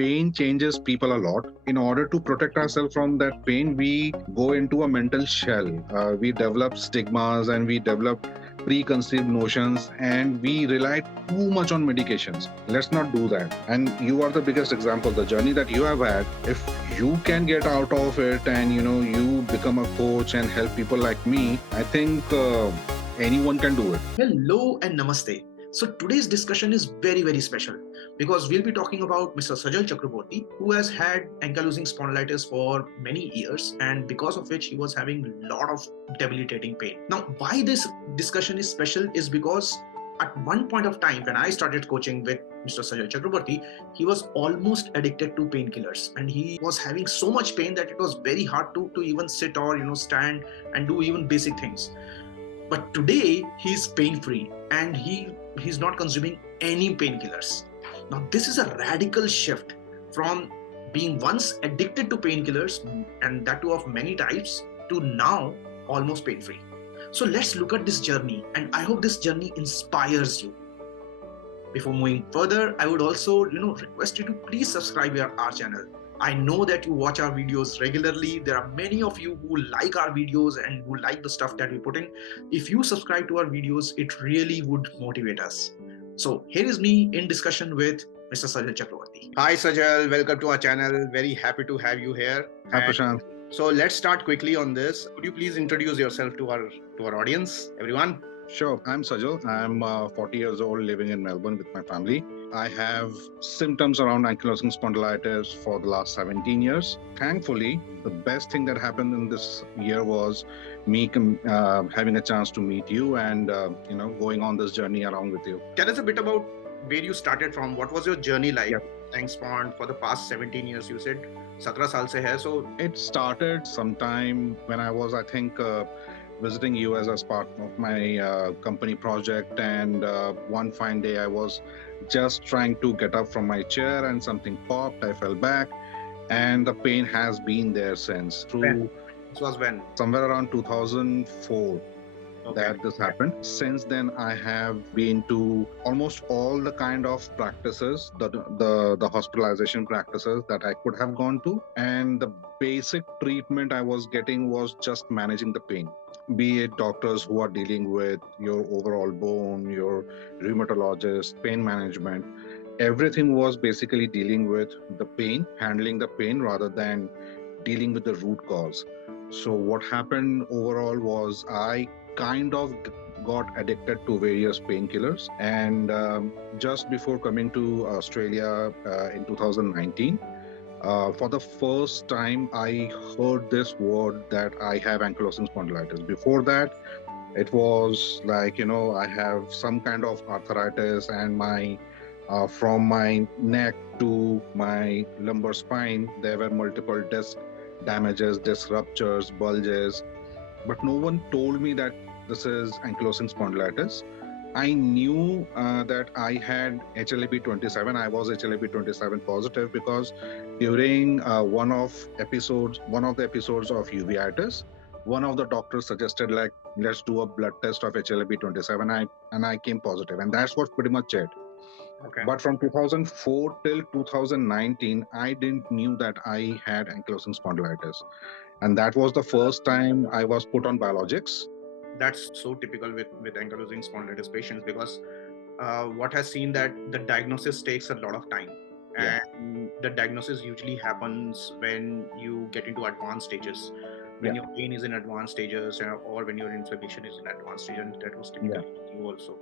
pain changes people a lot. In order to protect ourselves from that pain, we go into a mental shell. We develop stigmas and we develop preconceived notions and we rely too much on medications. Let's not do that. And you are the biggest example. The journey that you have had, if you can get out of it and you become a coach and help people like me, I think anyone can do it. Hello and namaste. So today's discussion is very, very special because we'll be talking about Mr. Sajal Chakraborty, who has had ankylosing spondylitis for many years and because of which he was having a lot of debilitating pain. Now, why this discussion is special is because at one point of time when I started coaching with Mr. Sajal Chakraborty, he was almost addicted to painkillers and he was having so much pain that it was very hard to even sit or stand and do even basic things. But today he's pain-free and he's not consuming any painkillers. Now this is a radical shift from being once addicted to painkillers, and that too of many types, to now almost pain-free. So let's look at this journey, and I hope this journey inspires you. Before moving further, I would also request you to please subscribe our channel. I know that you watch our videos regularly. There are many of you who like our videos and who like the stuff that we put in. If you subscribe to our videos, it really would motivate us. So here is me in discussion with Mr. Sajal Chakraborty. Hi Sajal, welcome to our channel. Very happy to have you here. Hi, Prashant. So let's start quickly on this. Could you please introduce yourself to our audience, everyone? Sure. I'm Sajal. I'm 40 years old, living in Melbourne with my family. I have symptoms around ankylosing spondylitis for the last 17 years. Thankfully, the best thing that happened in this year was me having a chance to meet you and going on this journey around with you. Tell us a bit about where you started from. What was your journey like? Yeah. Thanks Spond for the past 17 years. You said 17 saal se hai. So it started sometime when I was, I think, visiting you as part of my company project, and one fine day I was just trying to get up from my chair and something popped. I fell back and the pain has been there since. This was when? Somewhere around 2004. Okay. That this happened. Since then, I have been to almost all the kind of practices, the hospitalization practices that I could have gone to, and the basic treatment I was getting was just managing the pain. Be it doctors who are dealing with your overall bone, your rheumatologist, pain management, everything was basically dealing with the pain, handling the pain rather than dealing with the root cause. So what happened overall was I kind of got addicted to various painkillers, and just before coming to Australia in 2019, for the first time I heard this word that I have ankylosing spondylitis. Before that, it was like, I have some kind of arthritis, and my from my neck to my lumbar spine, there were multiple disc damages, disc ruptures, bulges, but no one told me that this is ankylosing spondylitis. I knew that I had HLA-B27. I was HLA-B27 positive because during one of the episodes of uveitis, one of the doctors suggested, like, let's do a blood test of HLA-B27. I came positive, and that's what pretty much it. Okay. But from 2004 till 2019, I didn't knew that I had ankylosing spondylitis. And that was the first time I was put on biologics. That's so typical with ankylosing spondylitis patients because what has seen that the diagnosis takes a lot of time. Yeah. And the diagnosis usually happens when you get into advanced stages, when Yeah. your pain is in advanced stages, or when your inflammation is in advanced stage, and that was typically you also.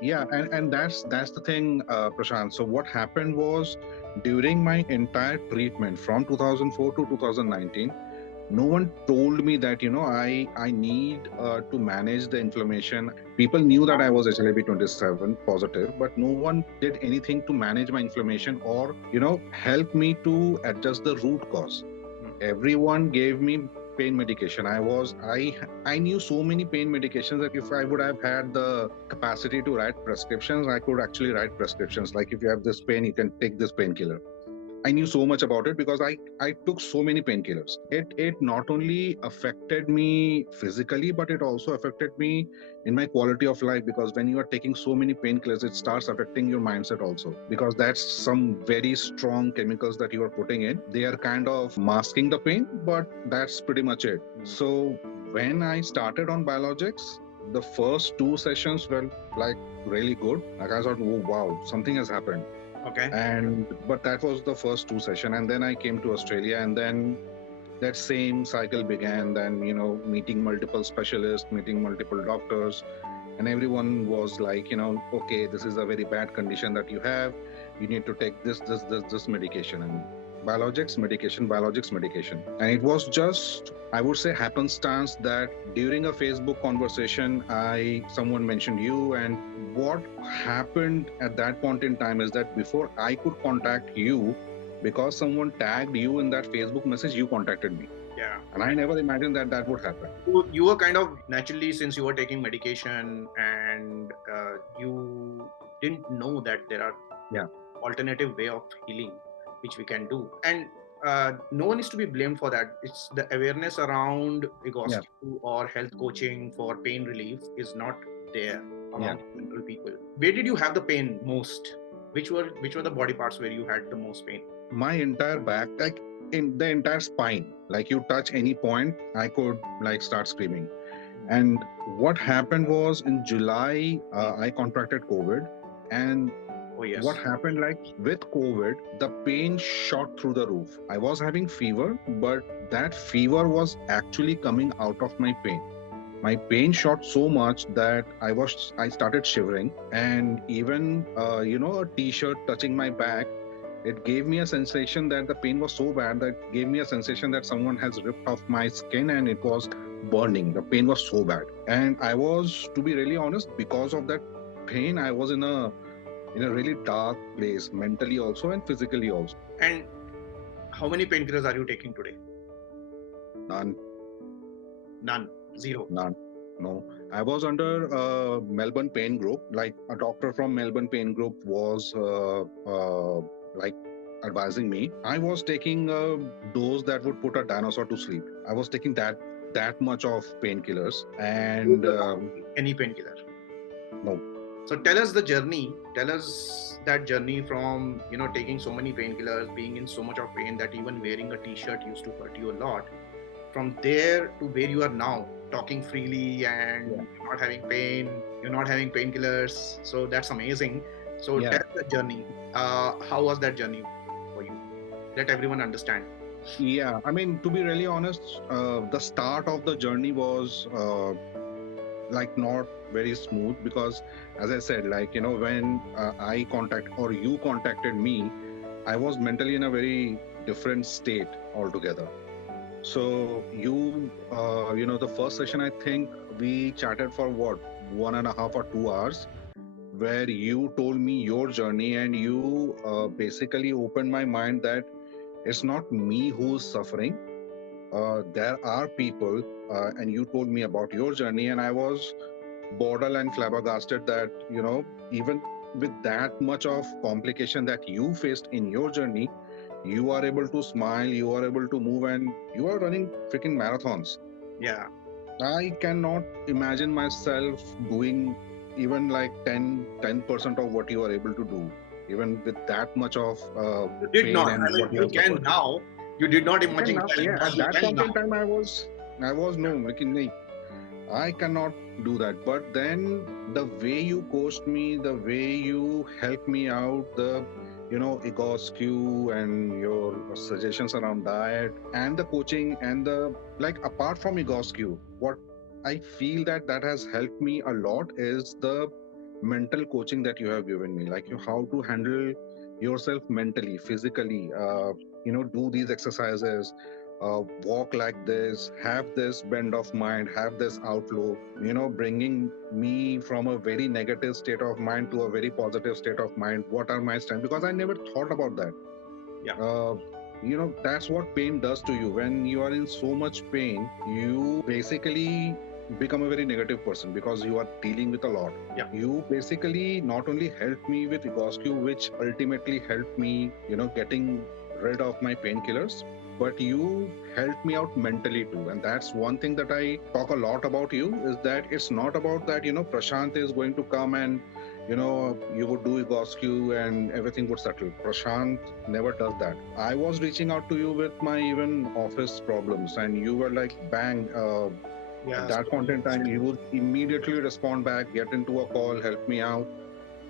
Yeah, and that's the thing, Prashant. So what happened was, during my entire treatment from 2004 to 2019, no one told me that I need to manage the inflammation. People knew that I was HLA-B27 positive, but no one did anything to manage my inflammation or help me to adjust the root cause. Everyone gave me pain medication. I knew so many pain medications that if I would have had the capacity to write prescriptions, I could actually write prescriptions. Like, if you have this pain, you can take this painkiller. I knew so much about it because I took so many painkillers. It not only affected me physically, but it also affected me in my quality of life, because when you are taking so many painkillers, it starts affecting your mindset also, because that's some very strong chemicals that you are putting in. They are kind of masking the pain, but that's pretty much it. So when I started on biologics, the first two sessions were like really good. Like I thought, oh wow, something has happened. Okay. And but that was the first two session, and then I came to Australia, and then that same cycle began. Then meeting multiple specialists, meeting multiple doctors, and everyone was like, okay, this is a very bad condition that you have. You need to take this medication, and biologics medication. And it was just, I would say, happenstance that during a Facebook conversation, I someone mentioned you. And what happened at that point in time is that before I could contact you, because someone tagged you in that Facebook message, you contacted me. Yeah. And I never imagined that that would happen. You were kind of naturally, since you were taking medication, and you didn't know that there are Yeah. alternative way of healing which we can do, and no one is to be blamed for that. It's the awareness around Egoscue or health coaching for pain relief is not there among general people. Where did you have the pain most? Which were the body parts where you had the most pain? My entire back, like in the entire spine, like you touch any point, I could like start screaming. And what happened was in July, I contracted COVID. And Oh yes. what happened, like with COVID, the pain shot through the roof. I was having fever, but that fever was actually coming out of my pain. My pain shot so much that I started shivering. And even a t-shirt touching my back, it gave me a sensation that the pain was so bad that gave me a sensation that someone has ripped off my skin and it was burning. The pain was so bad. And I was, to be really honest, because of that pain, I was in a really dark place, mentally also and physically also. And how many painkillers are you taking today? None. None. Zero. None. No. I was under Melbourne Pain Group. Like a doctor from Melbourne Pain Group was like advising me. I was taking a dose that would put a dinosaur to sleep. I was taking that much of painkillers. And any painkiller? No. So tell us the journey. Tell us that journey from taking so many painkillers, being in so much of pain that even wearing a t-shirt used to hurt you a lot. From there to where you are now, talking freely and you're not having pain, you're not having painkillers. So that's amazing. So tell us the journey. How was that journey for you? Let everyone understand. Yeah, I mean, to be really honest, the start of the journey was like not very smooth, because as I said, like when I contact or you contacted me, I was mentally in a very different state altogether. So the first session, I think we chatted for what, 1.5 or 2 hours, where you told me your journey, and you basically opened my mind that it's not me who's suffering. There are people, and you told me about your journey, and I was borderline flabbergasted that even with that much of complication that you faced in your journey, you are able to smile, you are able to move, and you are running freaking marathons. Yeah. I cannot imagine myself doing even like 10% of what you are able to do, even with that much of you did pain not. and I mean, what you you have can suffered. now. You did not imagine Now, that. yeah, at You that can point now. in time, I was no, I cannot do that. But then the way you coached me, the way you helped me out, the Egoscue and your suggestions around diet and the coaching and the like, apart from Egoscue, what I feel that has helped me a lot is the mental coaching that you have given me, like how to handle yourself mentally, physically, do these exercises, walk like this, have this bend of mind, have this outlook, bringing me from a very negative state of mind to a very positive state of mind. What are my strengths? Because I never thought about that. Yeah. That's what pain does to you. When you are in so much pain, you basically become a very negative person because you are dealing with a lot. Yeah. You basically not only helped me with Egoscue, which ultimately helped me, getting rid of my painkillers, but you helped me out mentally too. And that's one thing that I talk a lot about you, is that it's not about that, Prashant is going to come and, you would do Egoscue and everything would settle. Prashant never does that. I was reaching out to you with my even office problems, and you were like, bang, at Yeah. that point in time, you would immediately respond back, get into a call, help me out.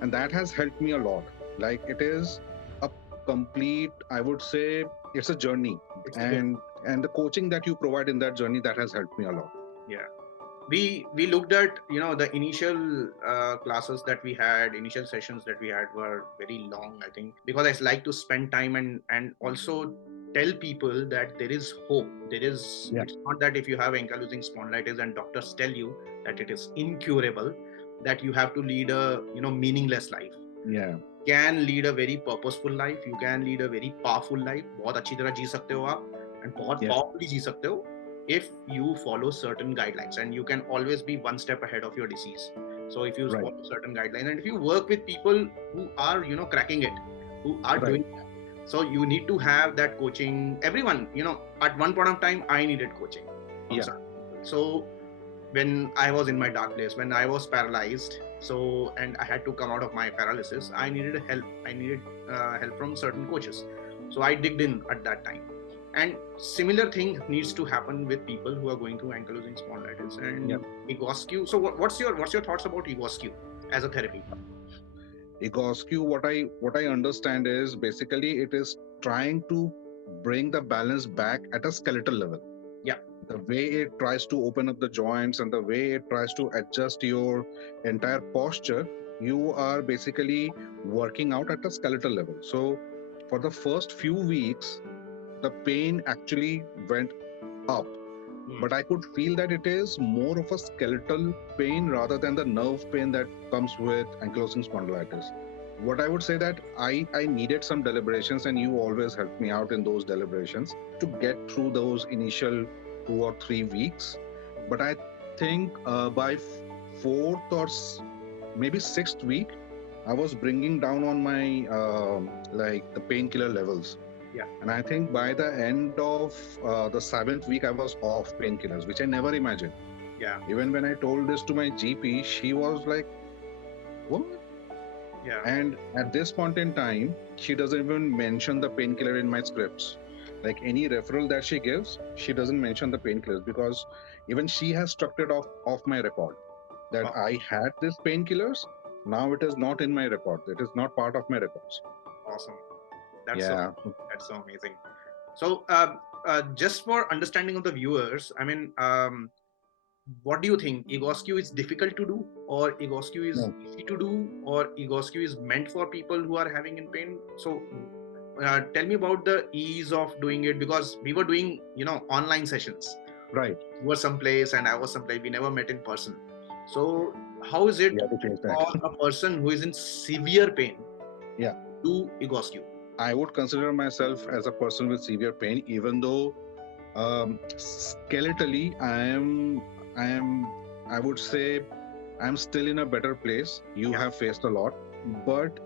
And that has helped me a lot. Like, it is a complete, I would say, it's a journey. It's the journey. And the coaching that you provide in that journey, that has helped me a lot. Yeah. We looked at the initial classes that we had, initial sessions that we had were very long, I think, because I like to spend time and also tell people that there is hope. Yeah. It's not that if you have ankylosing spondylitis and doctors tell you that it is incurable, that you have to lead a meaningless life. Yeah. Can lead a very purposeful life, you can lead a very powerful life, बहुत अच्छी तरह जी सकते हो आप, and बहुत Yeah. powerfully जी सकते हो if you follow certain guidelines, and you can always be one step ahead of your disease. So if you Right. follow certain guidelines, and if you work with people who are cracking it, who are Right. doing that, so you need to have that coaching. Everyone, at one point of time I needed coaching from Yeah. certain people. So when I was in my dark place, when I was paralyzed, so and I had to come out of my paralysis, I needed help. I needed help from certain coaches. So I digged in at that time. And similar thing needs to happen with people who are going through ankylosing spondylitis Yeah. and Egoscue. So what's your thoughts about Egoscue as a therapy? Egoscue, what I understand is basically it is trying to bring the balance back at a skeletal level. Yeah. The way it tries to open up the joints and the way it tries to adjust your entire posture, you are basically working out at a skeletal level. So for the first few weeks, the pain actually went up, but I could feel that it is more of a skeletal pain rather than the nerve pain that comes with ankylosing spondylitis. What I would say that I needed some deliberations, and you always helped me out in those deliberations to get through those initial 2 or 3 weeks. But I think by fourth or maybe sixth week, I was bringing down on my like the painkiller levels. Yeah. And I think by the end of the seventh week, I was off painkillers, which I never imagined. Yeah. Even when I told this to my GP, she was like, "What?" Yeah. And at this point in time, she doesn't even mention the painkiller in my scripts. Like any referral that she gives, she doesn't mention the painkillers, because even she has struck it off my record that Wow. I had these painkillers. Now it is not in my record. It is not part of my records. Awesome. That's so Yeah. that's so amazing. So just for understanding of the viewers, I mean, what do you think? Egoscue is difficult to do, or Egoscue is No. easy to do, or Egoscue is meant for people who are having in pain? So tell me about the ease of doing it, because we were doing online sessions. Right. You were someplace and I was someplace. We never met in person. So how is it We have to change that. for a person who is in severe pain? Yeah. Do Egoscue? I would consider myself as a person with severe pain, even though skeletally I would say I'm still in a better place. You have faced a lot, but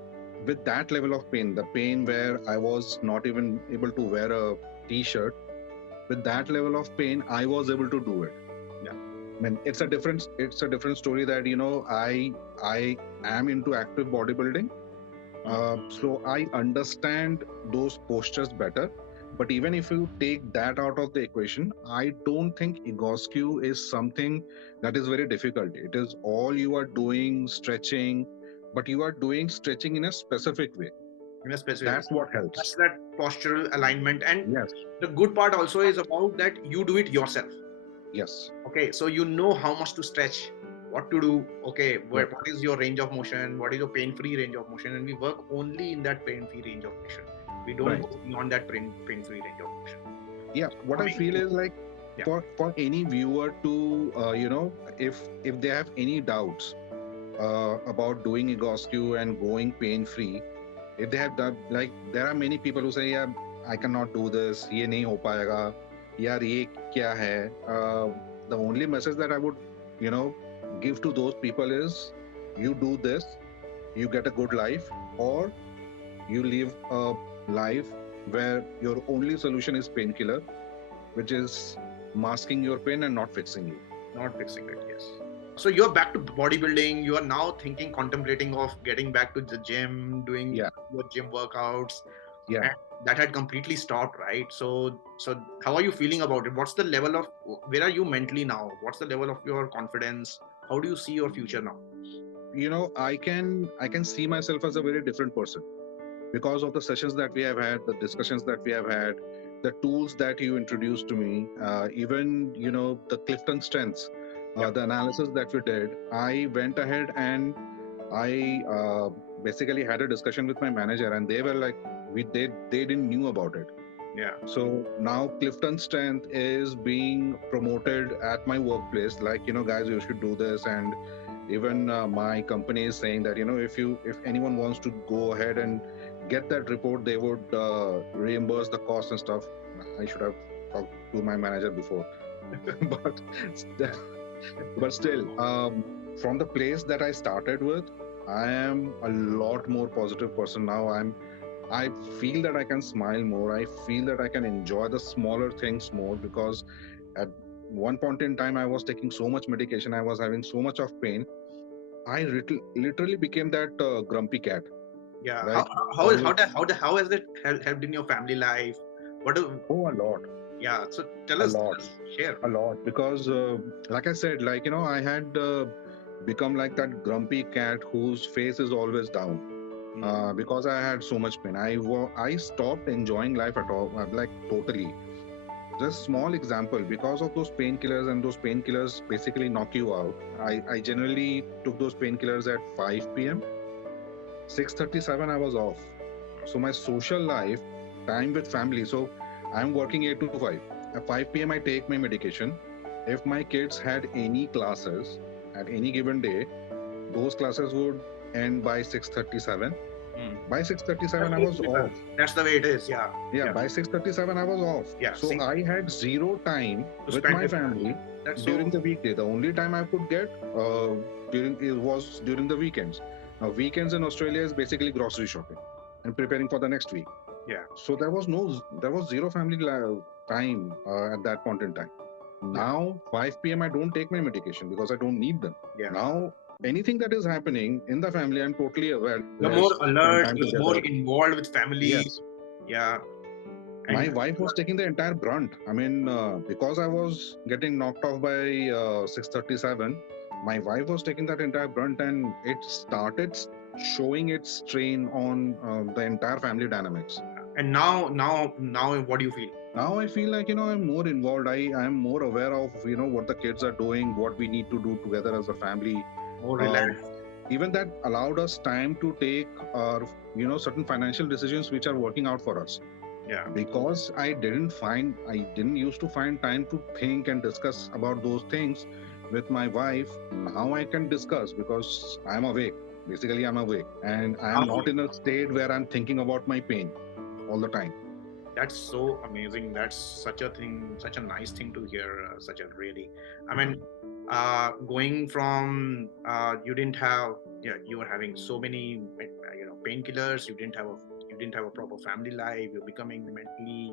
with that level of pain, the pain where I was not even able to wear a t-shirt, with that level of pain, I was able to do it. Yeah. I mean, it's a different story that I am into active bodybuilding. So I understand those postures better. But even if you take that out of the equation, I don't think Egoscue is something that is very difficult. It is all you are doing stretching, but you are doing stretching in a specific way. In a specific That's what helps. That's that postural alignment. And Yes. the good part also is about that you do it yourself. Yes. Okay, so you know how much to stretch, what to do. Okay, what is your range of motion, what is your pain-free range of motion, and we work only in that pain-free range of motion. We don't go beyond that pain-free range of motion. Yeah, what I feel is like for any viewer to if they have any doubts about doing Egoscue and going pain-free, if they have that, like there are many people who say, yeah, I cannot do this, ये नहीं हो पाएगा, यार ये क्या है? The only message that I would give to those people is, you do this, you get a good life, or you live a life where your only solution is painkiller, which is masking your pain and not fixing you. Not fixing it, yes. So you're back to bodybuilding. You are now thinking, contemplating of getting back to the gym, doing Yeah, your gym workouts, yeah. and that had completely stopped, right? So how are you feeling about it? What's the level of, where are you mentally now? What's the level of your confidence? How do you see your future now? I can see myself as a very different person because of the sessions that we have had, the discussions that we have had, the tools that you introduced to me, even the Clifton strengths, Yeah. the analysis that we did. I went ahead and I basically had a discussion with my manager, and they were like, they didn't knew about it. Yeah. So now Clifton Strength is being promoted at my workplace. Like, guys, you should do this. And even my company is saying that, if anyone wants to go ahead and get that report, they would reimburse the cost and stuff. I should have talked to my manager before, but st- but still, from the place that I started with, I am a lot more positive person now. I feel that I can smile more. I feel that I can enjoy the smaller things more because at one point in time, I was taking so much medication. I was having so much of pain. I literally became that grumpy cat. Yeah. Like, How always, the, how has it helped in your family life? What do, oh, a lot, yeah. So tell a us, lot, share. a lot. Because, like I said, I had become like that grumpy cat whose face is always down. Because I had so much pain. I stopped enjoying life at all, like totally. Just small example, because of those painkillers, and those painkillers basically knock you out. I generally took those painkillers at 5 p.m. 6:37 I was off. So my social life, time with family. So I'm working 8 to 5. At 5 p.m. I take my medication. If my kids had any classes at any given day, those classes would end by 6:37. Mm. By 6:37 That's I good was to be off. fair. That's the way it is. Yeah. Yeah, Yeah. by 6:37 I was off. Yeah. So See, I had zero time to with spend my with family. family That's during so. the weekday. The only time I could get during it was during the weekends. Now weekends in Australia is basically grocery shopping and preparing for the next week. Yeah. So there was zero family time at that point in time. Yeah. Now 5 p.m. I don't take my medication because I don't need them. Yeah. Now anything that is happening in the family, I'm totally aware. You're Let's more spend alert. time You're together. more involved with family. Yes, Yeah. my And wife was taking the entire brunt. I mean, because I was getting knocked off by 6:37, my wife was taking that entire brunt, and it started showing its strain on the entire family dynamics. now, what do you feel? Now I feel like I'm more involved. I am more aware of what the kids are doing, what we need to do together as a family. More Uh, relaxed. Even that allowed us time to take our certain financial decisions which are working out for us, Yeah. because I didn't used to find time to think and discuss about those things with my wife. Now I can discuss because I'm awake. Basically, I'm awake and I am Now, not in a state where I'm thinking about my pain all the time. that's so amazing. That's such a thing, such a nice thing to hear, Sajal. Really, I mean, going from you didn't have, yeah, you were having so many, painkillers. You didn't have a proper family life. You're becoming mentally,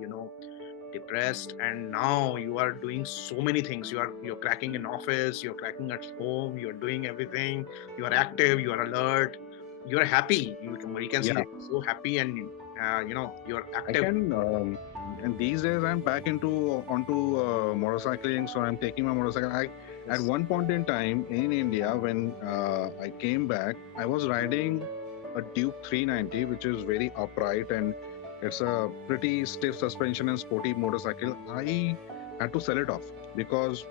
depressed, and now you are doing so many things. You're cracking an office. You're cracking at home. You're doing everything. You are active. You are alert. You're happy. We can see Yeah, that you're so happy, and you're I active. can. And these days, I'm back into onto motorcycling. So I'm taking my motorcycle. At Yes. one point in time in India, when I came back, I was riding a Duke 390, which is very upright and it's a pretty stiff suspension and sporty motorcycle. I had to sell it off because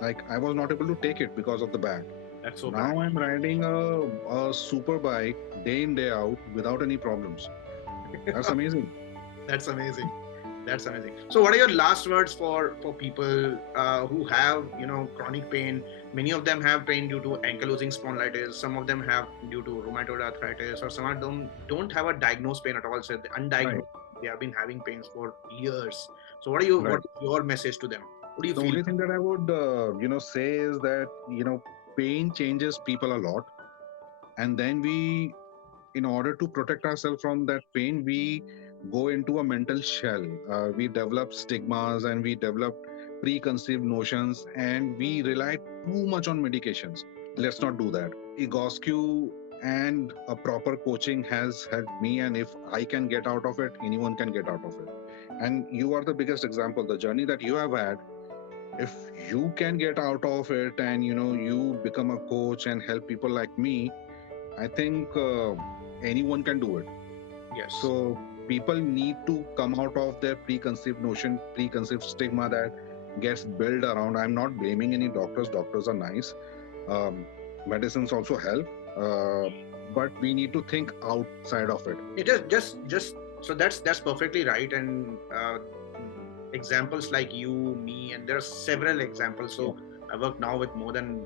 I was not able to take it because of the back. That's so bad. Now I'm riding a super bike day in day out without any problems. That's amazing. That's amazing. That's amazing. So, what are your last words for people who have chronic pain? Many of them have pain due to ankylosing spondylitis. Some of them have due to rheumatoid arthritis, or some of them don't have a diagnosed pain at all. So, Right. undiagnosed, they have been having pains for years. So, what Right. is your message to them? What do you The feel? only thing that I would, say is that, pain changes people a lot. And then in order to protect ourselves from that pain, we go into a mental shell. We develop stigmas and we develop preconceived notions, and we rely too much on medications. Let's not do that. Egoscue and a proper coaching has helped me, and if I can get out of it, anyone can get out of it. And you are the biggest example. The journey that you have had, if you can get out of it and you become a coach and help people like me, I think anyone can do it. Yes. So people need to come out of their preconceived notion, preconceived stigma that gets built around. I'm not blaming any doctors. Doctors are nice. Um, Medicines also help, but we need to think outside of it. It is just so that's perfectly right. And examples like you, me, and there are several examples. Yeah. So I work now with more than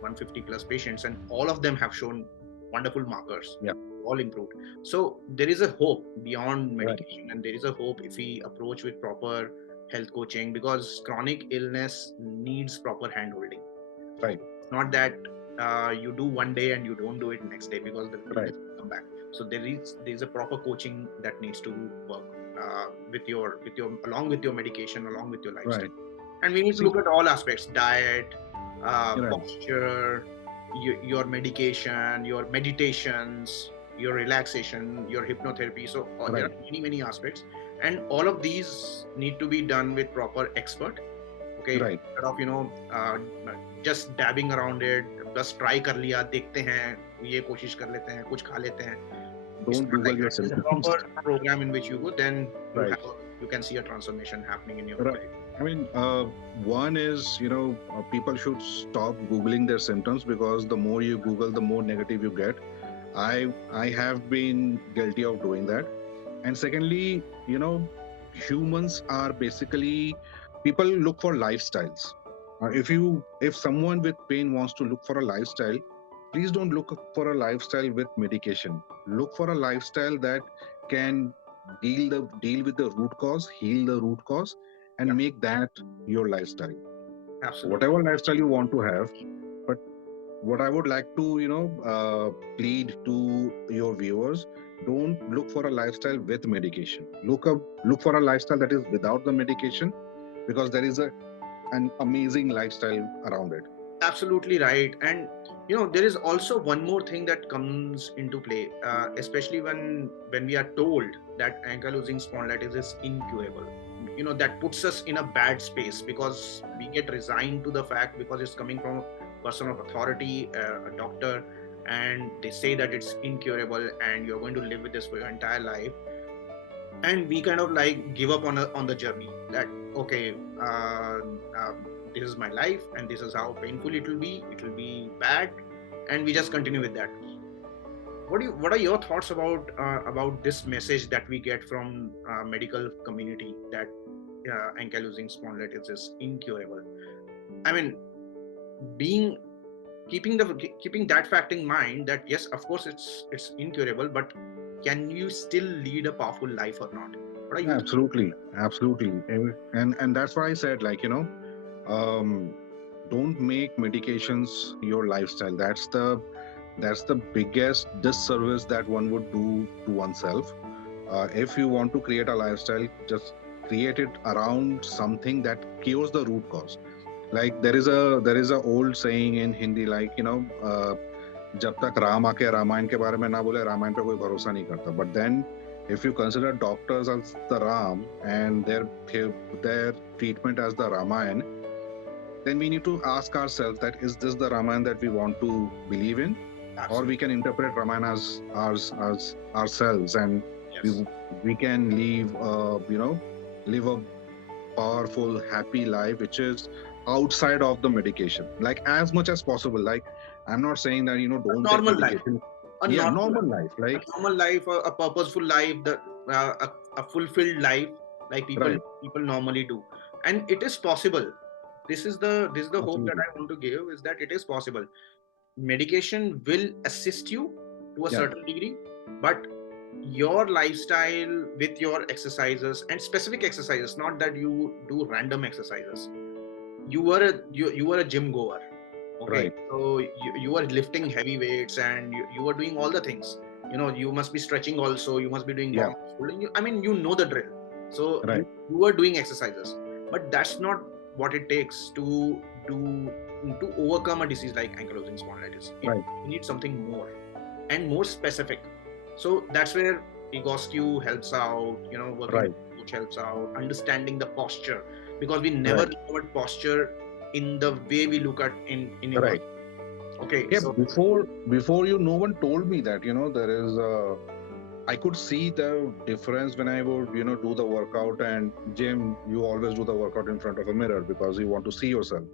150 plus patients, and all of them have shown wonderful markers. Yeah. All improved. So there is a hope beyond Right. medication, and there is a hope if we approach with proper health coaching, because chronic illness needs proper hand holding. Right. Not that you do one day and you don't do it next day, because the Right. illness will come back. So there is a proper coaching that needs to work with your along with your medication, along with your lifestyle. Right. And we need to See, look at all aspects: diet, right. posture, your medication, your meditations, your relaxation, your hypnotherapy. So there Right. are many aspects, and all of these need to be done with proper expert. Okay, Right. instead of just dabbing around it, बस try कर लिया, देखते हैं, ये कोशिश कर लेते हैं, कुछ खा लेते हैं. It's Don't not Google like your that. There's a symptoms. proper program in which you go, then Right. you can see a transformation happening in your Right. life. I mean, one is, people should stop Googling their symptoms, because the more you Google, the more negative you get. I have been guilty of doing that. And secondly, humans are basically, people look for lifestyles. If someone with pain wants to look for a lifestyle, please don't look for a lifestyle with medication. Look for a lifestyle that can deal with the root cause, heal the root cause, and Yeah. make that your lifestyle. Absolutely. Whatever lifestyle you want to have. But what I would like to plead to your viewers: don't look for a lifestyle with medication. Look for a lifestyle that is without the medication, because there is an amazing lifestyle around it. Absolutely right. And there is also one more thing that comes into play, especially when we are told that ankylosing spondylitis is incurable. That puts us in a bad space, because we get resigned to the fact, because it's coming from a person of authority, a doctor, and they say that it's incurable and you're going to live with this for your entire life. And we kind of like give up on the journey, that okay, this is my life and this is how painful it will be bad, and we just continue with that. What are your thoughts about this message that we get from medical community, that ankylosing spondylitis is incurable? I mean, being keeping that fact in mind, that yes, of course it's incurable, but can you still lead a powerful life or not? What are you Absolutely, absolutely. And that's why I said, um, don't make medications your lifestyle. That's the biggest disservice that one would do to oneself. If you want to create a lifestyle, just create it around something that cures the root cause. Like there is a old saying in Hindi, जब तक राम आके रामायण के बारे में ना बोले, रामायण पे कोई भरोसा नहीं करता. But then, if you consider doctors as the Ram and their treatment as the Ramayana, then we need to ask ourselves, that is this the Ramayana that we want to believe in, or we can interpret Ramayana as ourselves, and Yes. we can live a powerful, happy life, which is outside of the medication, like as much as possible. Like, I'm not saying that don't take Normal life, medication. a Yeah, normal normal life, life, like, a purposeful life, a fulfilled life, like people right, people normally do. And it is possible. This is the hope that absolutely, I want to give, is that it is possible. Medication will assist you to a yeah, certain degree, but your lifestyle with your exercises, and specific exercises, not that you do random exercises. You were a gym goer. Okay, right, so you were lifting heavy weights and you were doing all the things, you must be stretching also, you must be doing Yeah. warm holding. I mean, you know the drill. So Right. you are doing exercises, but that's not what it takes do to overcome a disease like ankylosing spondylitis. Right. You need something more and more specific. So that's where Egoscue helps out, working Right. with coach helps out, understanding the posture, because we never Right. look at posture in the way we look at in Right. Egoscue. Okay, Yeah. so Before you, no one told me that there is I could see the difference when I would do the workout. And Jim, you always do the workout in front of a mirror because you want to see yourself.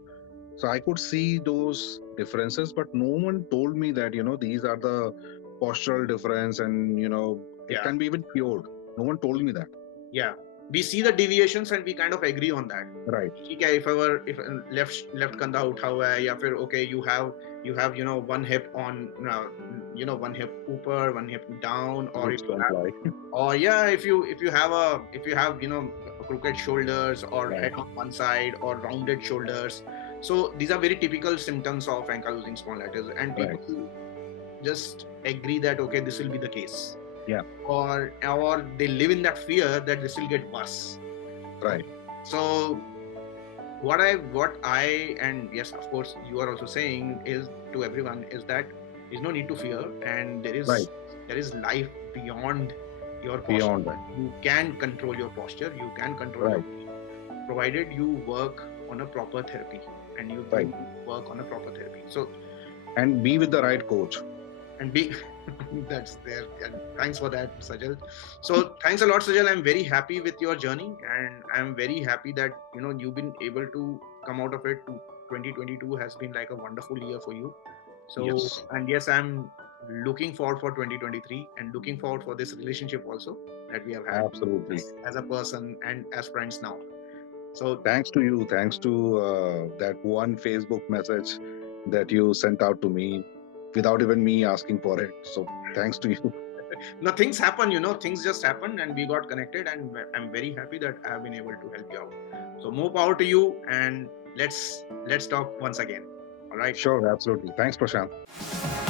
So I could see those differences, but no one told me that these are the postural difference, and it yeah, can be even cured. No one told me that. yeah, we see the deviations and we kind of agree on that. Right. ठीक है, if left कंधा उठा हुआ है, या फिर okay, you have one hip on, one hip ऊपर, one hip down, or Looks if you don't have, lie. or yeah, if you have crooked shoulders or Right. head on one side or rounded shoulders. So these are very typical symptoms of ankylosing spondylitis, and Right. people just agree that okay, this will be the case, Yeah. or they live in that fear that this will get worse. Right. Okay. So what I and yes, of course, you are also saying is to everyone is that there's no need to fear, and Right. there is life beyond your posture. Beyond that. You can control your posture, you can control your Right. body, provided you work on a proper therapy, and you Right. work on a proper therapy. So And be with the right coach. and be that's there, and thanks for that, Sajal. So thanks a lot, Sajal. I'm very happy with your journey, and I'm very happy that you've been able to come out of it. 2022 has been like a wonderful year for you. So, Yes. and yes, I'm looking forward for 2023 and looking forward for this relationship also that we have had Absolutely. as a person and as friends now. So Thanks to you. Thanks to that one Facebook message that you sent out to me without even me asking for it. So thanks to you. no, things happen, things just happened and we got connected, and I'm very happy that I've been able to help you out. So more power to you, and let's talk once again. All right. Sure. Absolutely. Thanks, Prashant.